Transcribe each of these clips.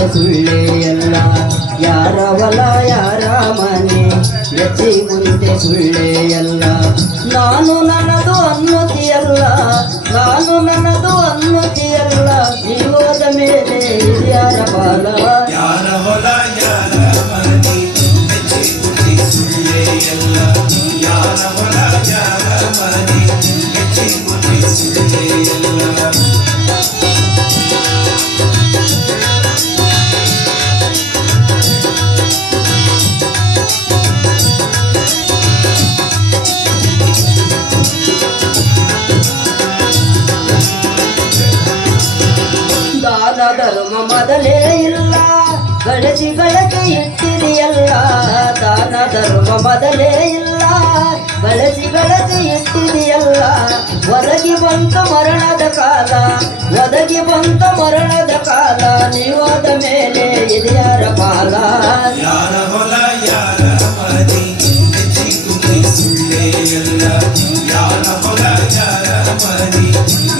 ಮುಂದೆ ಸುಳ್ಳೆ ಎಲ್ಲ ಯಾರ ಹೊಲ ಯಾರ ಮನೆ ಎಚ್ಚಿ ಮುಂದೆ ಸುಳ್ಳೆ ಎಲ್ಲ ನಾನು ನನ್ನದು ಅನ್ನುತ್ತಿಯಲ್ಲ ನಾನು ನನ್ನದು ಅನ್ನುತ್ತಿಯಲ್ಲ ನೀವೋದ ಮೇಲೆ ಹಿರಿಯರ ಬಾಲ ಯಾರ ಹೊಲ ಯಾರ ಮನೆ ಎಚ್ಚಿ ಮುಂದೆ ಸುಳ್ಳೆ ಎಲ್ಲ ಯಾರ ಹೊಲ ಯಾರ ಮನೆ ಎಚ್ಚಿ ಮುಂದೆ ಸುಳ್ಳೆ ಎಲ್ಲ ಧರ್ಮ ಮೊದಲೇ ಇಲ್ಲ ಗಳಿಸಿ ಇಟ್ಟಿದೆಯಲ್ಲ ದಾನ ಧರ್ಮ ಮೊದಲೇ ಇಲ್ಲ ಗಳಿಸಿ ಇಟ್ಟಿದೆಯಲ್ಲ ಒದಗಿ ಬಂತ ಮರಣದ ಕಾಲ ಒದಗಿ ಬಂತ ಮರಣದ ಕಾಲ ನೀವಾದ ಮೇಲೆ ಇದೆಯಾರ ಪಾಲ ಯಾರ ಹೊಲ ಯಾರ ಮನೆ ಎಚ್ಚಿ ಮುಂದೆ ಸುಳ್ಳೆ ಎಲ್ಲ ಯಾರ ಹೊಲ ಯಾರ ಮನೆ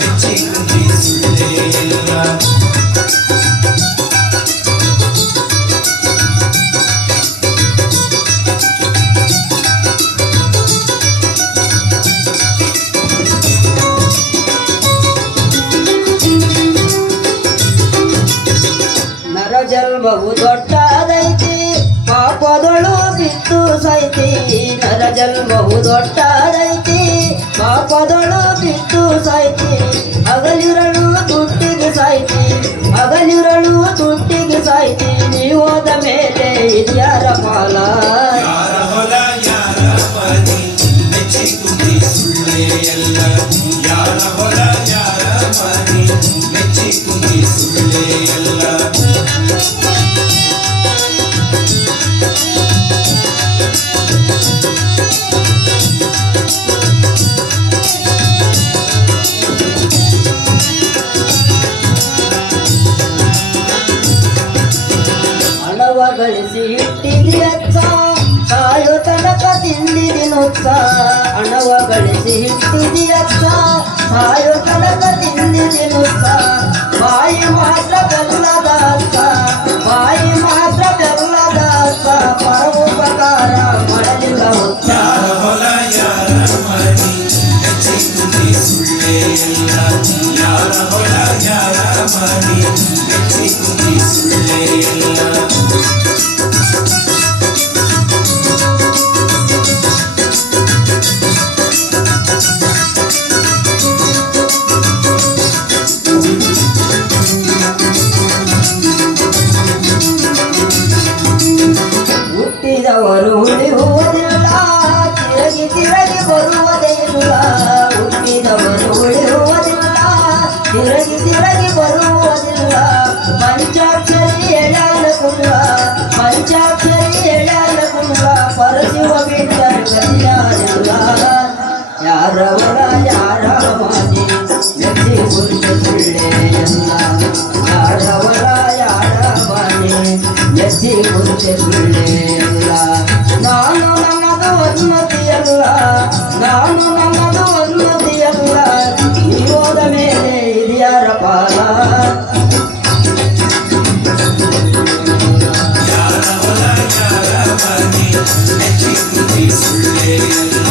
ಎಚ್ಚಿ ಮುಂದೆ ಸುಳ್ಳೆ ಎಲ್ಲ ಜನ್ಮವು ದೊಡ್ಡದೈತಿ ಪಾಪದೊಳು ಬಿತ್ತು ಸೈತಿ ನರ ಜನ್ಮವು ದೊಡ್ಡದೈತಿ ಪಾಪದೊಳು ಬಿತ್ತು ಸೈತಿ ಹಗಲಿರಳು ತುಟ್ಟಿಗೆ ಸಾಯ್ತಿ ಹಗಲಿರಳು ತುಟ್ಟಿಗೆ ಸಾಯ್ತಿ ನೀವೋದ ಮೇಲೆ ಇದ್ಯಾರ ಪಾಲ ಯಾರ ಹೊಲ ಯಾರ ಮನೆ ಎಚ್ಚಿ ಮುಂದೆ ಸುಳ್ಳೆ ಎಲ್ಲ ಯಾರ ಹೊಲ ಯಾರ ಮನೆ ಎಚ್ಚಿ ಮುಂದೆ ಸುಳ್ಳೆ ಎಲ್ಲ ಹಣವ ಗಳಿಸಿ ಇಟ್ಟಿದೆಯಚ್ಚ ಸಾಯೋ ತನಕ ತಿಂದಿದಿನೊಚ್ಚ ಹಣವ ಗಳಿಸಿ ಇಟ್ಟಿದೆಯಚ್ಚ ಸಾಯೋ ತನಕ ತಿಂದಿದಿನೊಚ್ಚ ಬಾಯಿ ಮಾತ್ರ ಬೆಲ್ಲದ ಅಚ್ಚ ಬಾಯಿ ಮಾತ್ರ ಬೆಲ್ಲದ ಅಚ್ಚ ಪರೋಪಕಾರ ಮಾಡಲಿಲ್ಲ ಹೊಚ್ಚ ಯಾರ ಹೊಲ ಯಾರ ಮನೆ ಎಚ್ಚಿ ಮುಂದೆ ಸುಳ್ಳೆ ಎಲ್ಲ ಯಾರ ಹೊಲ ಯಾರ ಮನೆ ಎಚ್ಚಿ ಮುಂದೆ ಸುಳ್ಳೆ ಎಲ್ಲ ಹುಟ್ಟಿದವರು ಉಳಿಯುವುದಿಲ್ಲ ತಿರುಗಿ ತಿರುಗಿ ಬರುವುದೇ ಇಲ್ಲ ಹುಟ್ಟಿದವರು ಉಳಿಯುವುದಿಲ್ಲ ತಿರುಗಿ ತಿರುಗಿ ಬರುವುದಿಲ್ಲ ಪಂಚಾಕ್ಷರಿ ಎಳೆಯ ಕುಂಡ ಪಂಚಾಕ್ಷರಿ ಎಳೆಯ ಕುಂಡ ಪರಶಿವ ಬಿಟ್ಟರು ಕಲ್ಯಾಣಿಲ್ಲ ಯಾರ ಹೊಲ ಯಾರ ಮನೆ ಎತ್ತಿ ಮುಂದೆ ಸುಳ್ಳೆ ಎಲ್ಲ ಯಾರ ಹೊಲ ಯಾರ ಮನೆ ಎತ್ತಿ ಮುಂದೆ ಸುಳ್ಳೆ ಎಲ್ಲ ನಾನು ನನ್ನದು ಉನ್ನತಿಯಲ್ಲ ನಾನು ನನ್ನದು ಉನ್ನತಿಯಲ್ಲ ನೀವೋದ ಮೇಲೆ ಇದೆಯಾರ ಪಾಲ ಯಾರ ಹೊಲ ಯಾರ ಮನೆ ಎಚ್ಚಿ ಮುಂದೆ ಸುಳ್ಳೆ ಎಲ್ಲ